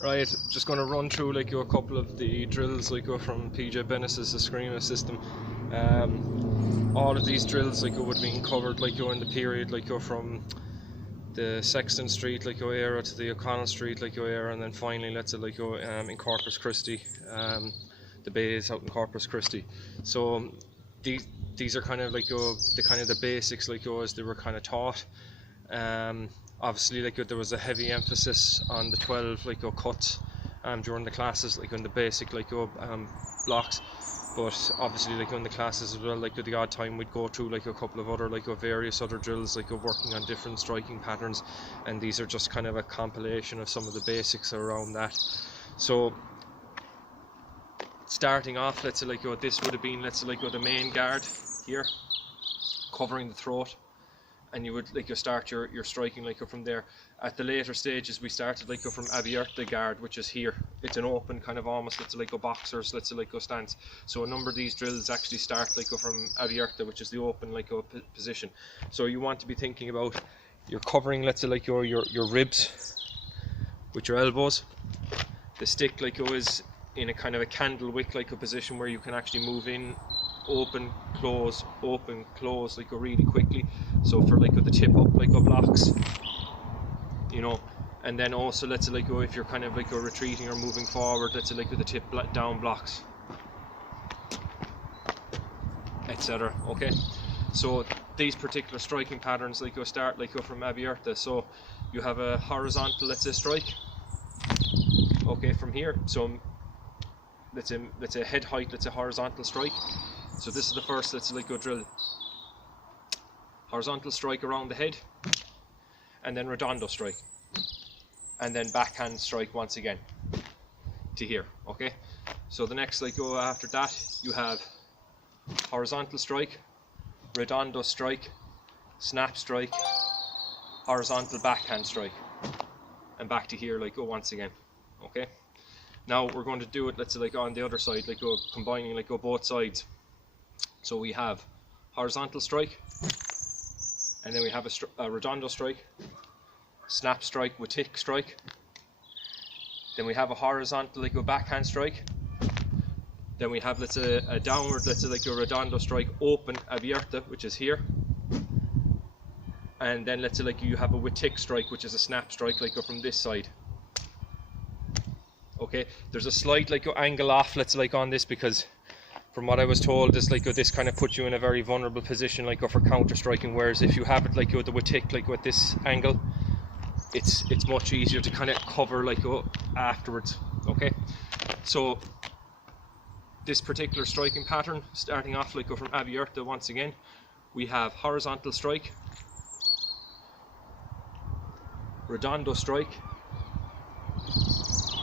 Right, just going to run through like a couple of the drills like from PJ Bennis's Eskrima system. All of these drills like would have been covered like in the period like from the Sexton Street like era to the O'Connell Street like era, and then finally let's say like in Corpus Christi, the bays out in Corpus Christi. So these are kind of like the basics like as they were kind of taught. Obviously like there was a heavy emphasis on the 12 like cuts during the classes like in the basic like blocks, but obviously like in the classes as well like the odd time we'd go through like a couple of other like various other drills like working on different striking patterns, and these are just kind of a compilation of some of the basics around that. So starting off, let's say like this would have been, let's say like the main guard here covering the throat, and you would like start your striking like from there. At the later stages we started like from the guard, which is here. It's an open kind of almost let's say like boxers let's say like stance. So a number of these drills actually start like from which is the open like position. So you want to be thinking about you're covering let's say like your ribs with your elbows. The stick like is in a kind of a candle wick like a position where you can actually move in, open, close, like really quickly. So for like the tip up like blocks, you know, and then also let's say like if you're kind of like retreating or moving forward, let's say like the tip down blocks, etc. Okay, so these particular striking patterns like start like from abierta. So you have a horizontal let's say strike, okay, from here. So let's say head height, let's say horizontal strike. So this is the first let's say like drill. Horizontal strike around the head, and then redondo strike, and then backhand strike once again to here. Okay, so the next like after that you have horizontal strike, redondo strike, snap strike, horizontal backhand strike, and back to here like once again. Okay, now we're going to do it let's say like on the other side, like combining like both sides. So we have horizontal strike, and then we have a redondo strike, snap strike, witik strike. Then we have a horizontal like backhand strike. Then we have let's say a downward let's say like a redondo strike, open abierta, which is here. And then let's say like you have a witik strike, which is a snap strike like from this side. Okay, there's a slight like angle off let's say like on this, because from what I was told is like this kind of puts you in a very vulnerable position like for counter striking, whereas if you have it like the witik like with this angle, it's much easier to kind of cover like afterwards. Okay, so this particular striking pattern starting off like from abierta, once again we have horizontal strike, redondo strike,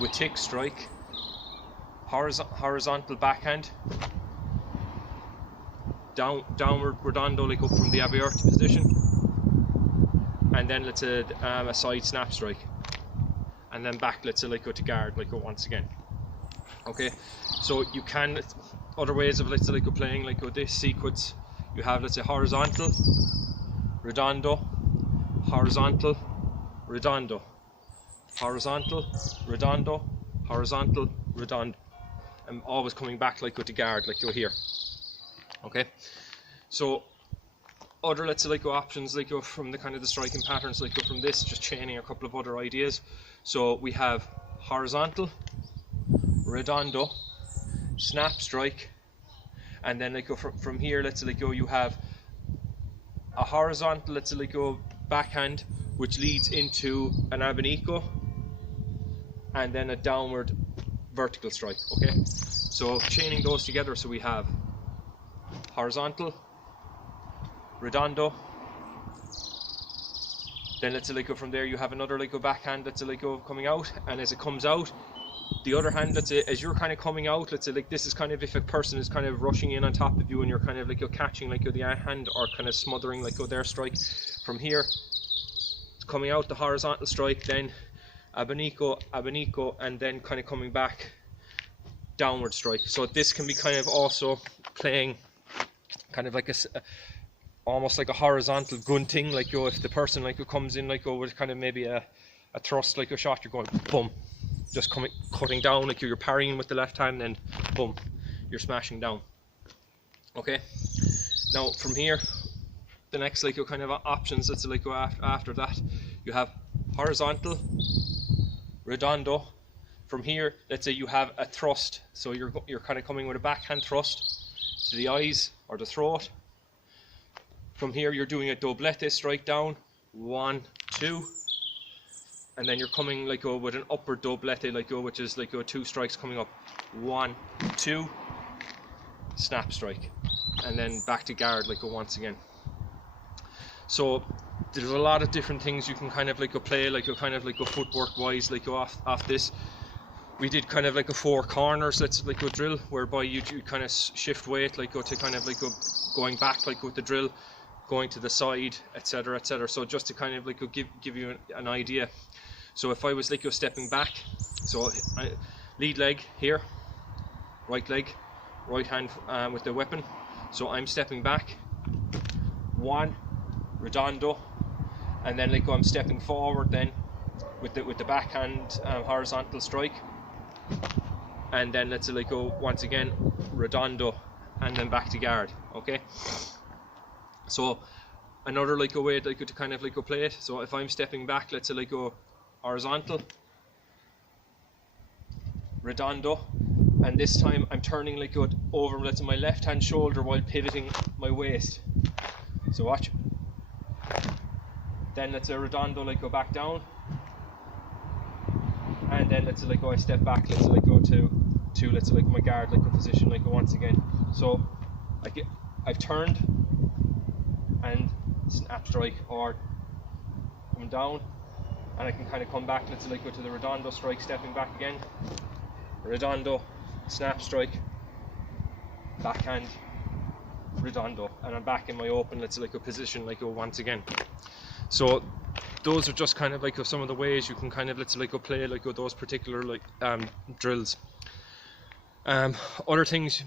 witik strike, horizontal backhand, downward redondo like up from the abierta position, and then let's say a side snap strike, and then back let's say like to guard like once again. Okay, so you can other ways of let's say like playing like this sequence. You have let's say horizontal, redondo, horizontal, redondo, horizontal, redondo, horizontal, redondo, and always coming back like to guard like here. Okay, so other let's say like options like from the kind of the striking patterns like from this, just chaining a couple of other ideas. So we have horizontal, redondo, snap strike, and then like from here let's say like you have a horizontal let's say like backhand, which leads into an abaniko, and then a downward vertical strike. Okay, so chaining those together, so we have horizontal, redondo, then let's say like from there you have another like backhand let's say like coming out, and as it comes out, the other hand let's say as you're kind of coming out, let's say like this is kind of if a person is kind of rushing in on top of you and you're kind of like catching like the hand or kind of smothering like their strike. From here it's coming out the horizontal strike, then abaniko, and then kind of coming back downward strike. So this can be kind of also playing kind of like almost like a horizontal gunting, like if the person like comes in like with kind of maybe a thrust like a shot, you're going boom, just cutting down, like you're parrying with the left hand, and boom, you're smashing down. Okay, now from here, the next like your kind of options that's like go after that, you have horizontal, redondo. From here, let's say you have a thrust, so you're kind of coming with a backhand thrust to the eyes or the throat. From here, you're doing a doblete strike down, 1, 2, and then you're coming like with an upward doblete, which is like 2 strikes coming up, 1, 2, snap strike, and then back to guard once again. So there's a lot of different things you can kind of play footwork wise off this. We did kind of a 4 corners, let's drill, whereby you kind of shift weight to kind of going back with the drill, going to the side, etc, etc. So just to kind of give you an idea. So if I was stepping back, so lead leg here, right leg, right hand with the weapon. So I'm stepping back, 1, redondo, and then I'm stepping forward then with the backhand horizontal strike, and then let's go once again redondo, and then back to guard. Okay, so another way to kind of play it. So if I'm stepping back, let's go horizontal, redondo, and this time I'm turning over my left hand shoulder while pivoting my waist. So watch. Then let's redondo, go back down, and then let's I step back, let's go to my guard position once again. So I've turned and snap strike, or come down, and I can kind of come back, let's go to the redondo strike, stepping back again, redondo, snap strike, backhand, redondo, and I'm back in my open, let's position once again. So those are just kind of some of the ways you can kind of play those particular drills. Other things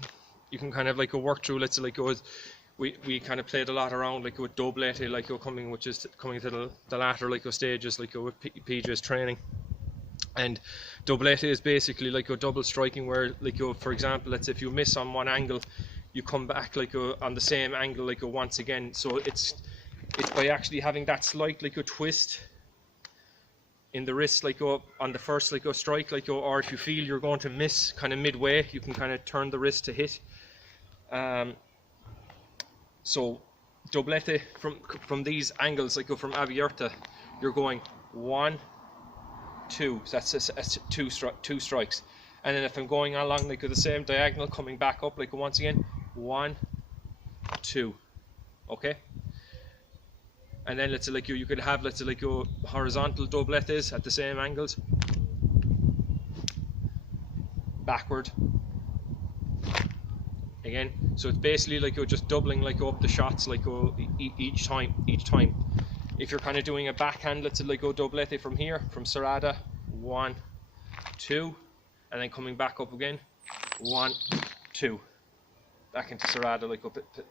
you can kind of work through, let's we kind of played a lot around with doblete, which is coming to the latter stages with PJ's training. And doblete is basically double striking, where for example, let's say if you miss on one angle, you come back on the same angle once again. So it's by actually having that slight twist in the wrist on the first strike, or if you feel you're going to miss kind of midway, you can kind of turn the wrist to hit. So doblete from these angles, from abierta, you're going 1, 2, so that's two strikes. And then if I'm going along the same diagonal, coming back up once again, 1, 2, okay. And then let's you could have horizontal dobletes at the same angles, backward again. So it's basically just doubling up the shots each time. If you're kind of doing a backhand, let's go doblete from here, from serrada, 1, 2, and then coming back up again, 1, 2, back into serrada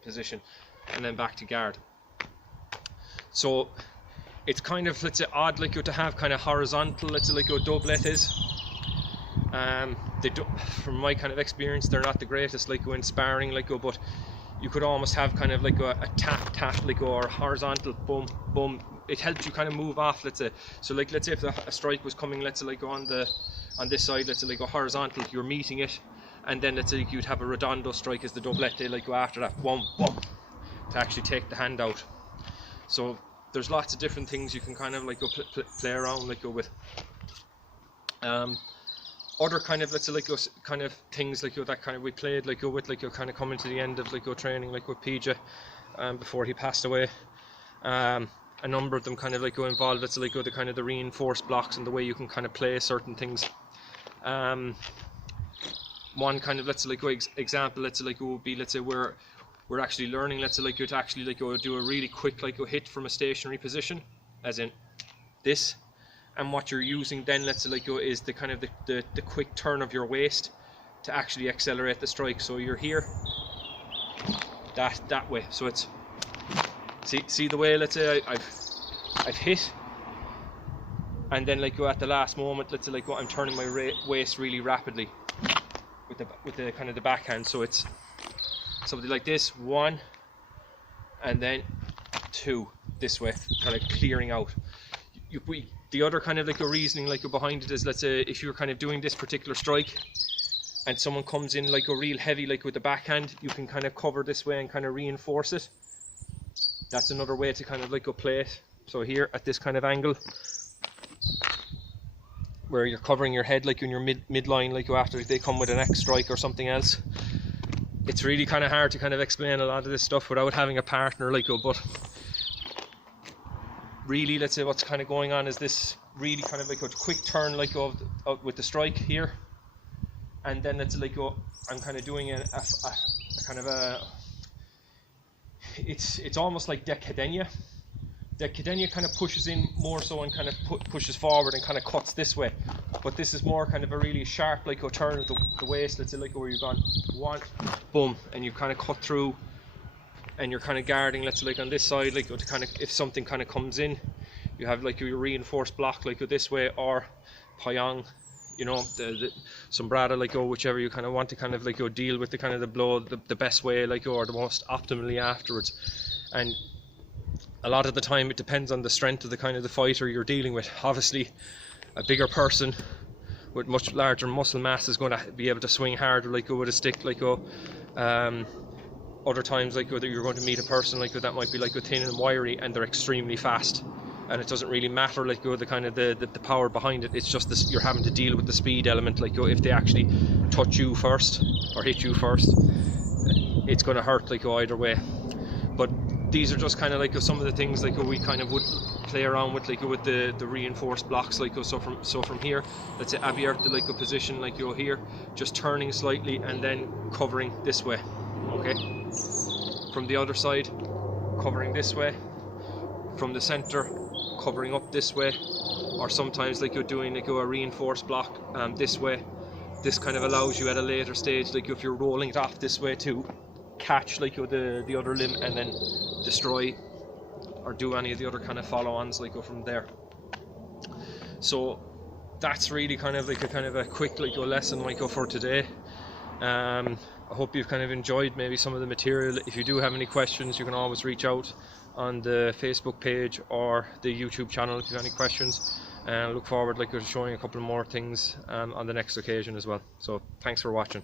position, and then back to guard. So it's kind of, let's say, odd to have kind of horizontal, let's dobletes. They do, from my kind of experience, they're not the greatest in sparring, but you could almost have kind of a tap or horizontal boom boom. It helps you kind of move off, let's say. So let's say if a strike was coming, let's say on this side, let's say horizontal, you're meeting it, and then let's say you'd have a redondo strike as the doblete after that, boom boom, to actually take the hand out. So there's lots of different things you can kind of play around with. Other kind of, let's say kind of things that kind of we played with kind of coming to the end of training with PJ before he passed away. A number of them kind of involved, let's say the kind of the reinforced blocks and the way you can kind of play certain things. One kind of, let's say example, let's say would be, let's say we're actually learning, let's say to actually do a really quick hit from a stationary position, as in this. And what you're using then, let's say is the kind of the quick turn of your waist to actually accelerate the strike. So you're here, that way. So it's see the way, let's say I've hit, and then like go at the last moment, let's say like I'm turning my waist really rapidly with the kind of the backhand, so it's something like this, 1 and then 2 this way, kind of clearing out. The other kind of like a reasoning like behind it is, let's say if you're kind of doing this particular strike and someone comes in like a real heavy like with the backhand, you can kind of cover this way and kind of reinforce it. That's another way to kind of like go play it. So here at this kind of angle where you're covering your head like in your midline, like after they come with an X strike or something else. It's really kind of hard to kind of explain a lot of this stuff without having a partner like, but really, let's say what's kind of going on is this really kind of like a quick turn like of with the strike here, and then let's like go, I'm kind of doing a kind of a, it's almost like decadenia. Decadenia kind of pushes in more so and kind of pushes forward and kind of cuts this way, but this is more kind of a really sharp like a turn of the waist. Let's say like where you've gone 1, boom, and you kind of cut through, and you're kind of guarding, let's say like on this side, like to kind of, if something kind of comes in, you have like your reinforced block like this way, or payong, you know, the sombrada, like whichever you kind of want to kind of like deal with the kind of the blow the best way, like or the most optimally afterwards. And a lot of the time it depends on the strength of the kind of the fighter you're dealing with. Obviously a bigger person with much larger muscle mass is going to be able to swing harder like with a stick, like other times like you're going to meet a person like that might be like thin and wiry and they're extremely fast, and it doesn't really matter like the kind of the power behind it. It's just this, you're having to deal with the speed element, like if they actually touch you first or hit you first, it's going to hurt like either way. But these are just kind of like some of the things like we kind of would play around with, like with the reinforced blocks, like so from here, let's say abierto like a position like here, just turning slightly and then covering this way, okay, from the other side covering this way, from the center covering up this way, or sometimes like you're doing like a reinforced block this way. This kind of allows you at a later stage, like if you're rolling it off this way, to catch like the other limb and then destroy or do any of the other kind of follow-ons like from there. So that's really kind of like a quick like lesson like for today. I hope you've kind of enjoyed maybe some of the material. If you do have any questions, you can always reach out on the Facebook page or the YouTube channel if you have any questions, and look forward like to showing a couple more things on the next occasion as well. So thanks for watching.